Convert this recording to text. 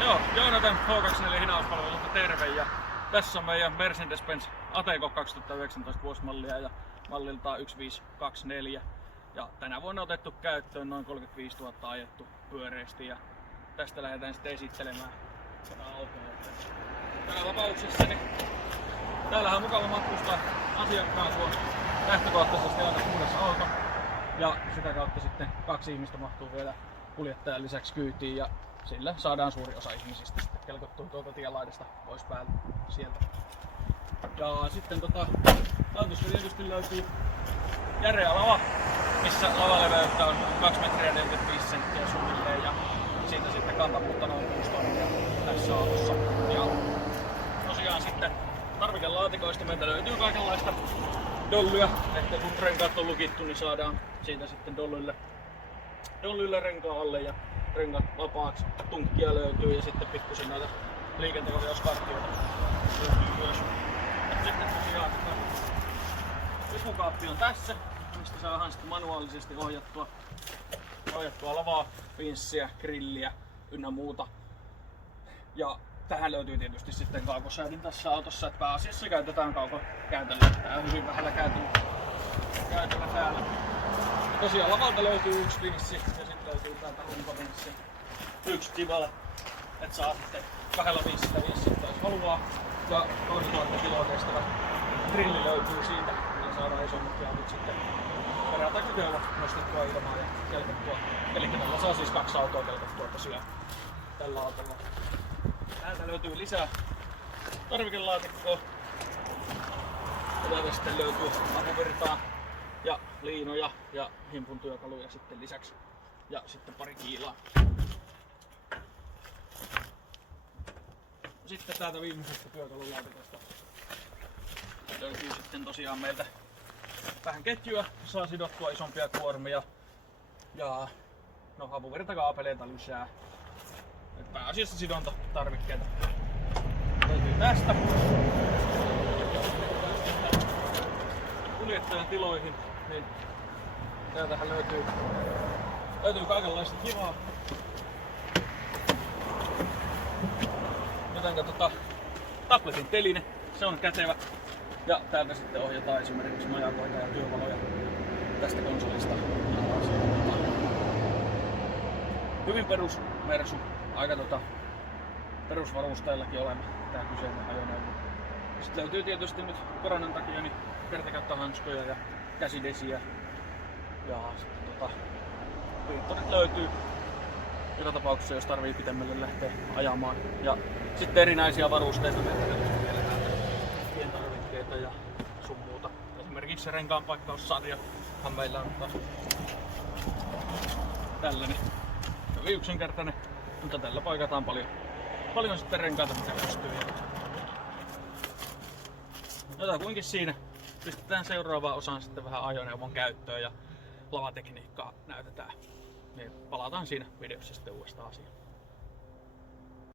Joo, Joonatan H24 hinauspalvelulta terve ja tässä on meidän Mercedes-Benz Atego 2019 vuosimallia ja malliltaan 1524 ja tänä vuonna otettu käyttöön noin 35 000 ajettu pyöreästi ja tästä lähdetään sitten esittelemään tätä autoa. Tällä tapauksessa niin täällähän on mukava matkustaa asiakkaan suon lähtökohtaisesti aina uudessa auto ja sitä kautta sitten 2 ihmistä mahtuu vielä kuljettajan lisäksi kyytiin ja sillä saadaan suuri osa ihmisistä sitten kelkottua tuolta tienlaidasta pois päältä sieltä. Ja sitten autosta tietysti löytyy järeä lava, missä lavaleveyttä on 2 metriä 45 senttiä suunnilleen ja siitä sitten kantavuutta noin 6 tonnia tässä autossa. Ja tosiaan sitten tarvikelaatikoista meiltä löytyy kaikenlaista dollyä, että kun renkaat on lukittu, niin saadaan siitä sitten dollylle renkaan alle ja renkaat vapaaksi. Tunkkia löytyy ja sitten pikkusen näitä liikenteenohjauskartioita löytyy myös. Sitten tosiaan istukaappi on tässä, mistä saadaan sitten manuaalisesti ohjattua lavaa, pinssiä, grilliä ynnä muuta. Ja tähän löytyy tietysti sitten kaukosäädin tässä autossa, että pääasiassa käytetään kaukokäytöllä. Tää on hyvin vähällä käytöllä täällä. Tosiaan lavalta löytyy 1 pinssi ja sitten löytyy täältä runkopinssi. 1 tivalle, että saa sitten 2 pinssillä pinssittää jos haluaa. Ja 3000 kiloa kestävä grilli löytyy siitä, millä saadaan isommat jaavut sitten perätakityöllä nostettua ilmaa ja kelkottua. Eli tällä saa siis 2 autoa kelkottua tosiaan tällä autolla. Täältä löytyy lisää tarvikelaatikkoa. Täältä sitten löytyy apuvirtaa ja liinoja ja himpun työkaluja sitten lisäksi. Ja sitten pari kiilaa. Sitten täältä viimeisestä työkalulaatikosta löytyy sitten tosiaan meiltä vähän ketjua, saa sidottua isompia kuormia ja apuvirtakaapeleita lisää. Et pääasiassa sidontatarvikkeita löytyy tästä. Kuljettajan tiloihin, niin täältähän löytyy kaikenlaista kivaa. Jotenka tabletin teline, se on kätevä. Ja täältä sitten ohjataan esimerkiksi majakoita ja työvaloja tästä konsolista. Hyvin perus Mersu, aika perusvarusteellakin olemme tää kyseinen ajoneuvo. Sitten löytyy tietysti nyt koronan takia niin kertakäyttöhanskoja ja käsidesiä. Ja sitten liittorit löytyy joka tapauksessa, jos tarvii pitemmälle lähteä ajamaan. Ja sitten erinäisiä varusteita meillä löytyy vielä täältä. Pientarvikkeita ja sun muuta. Esimerkiksi se renkaanpaikkaussarjahan meillä on tällainen. Hyvin yksinkertainen, mutta tällä paikataan paljon sitten renkaita, mitä pystyy. Jotakuinkin siinä. Pistetään seuraavaan osaan sitten vähän ajoneuvon käyttöön ja lavatekniikkaa näytetään. Niin palataan siinä videossa sitten uudestaan asiaan.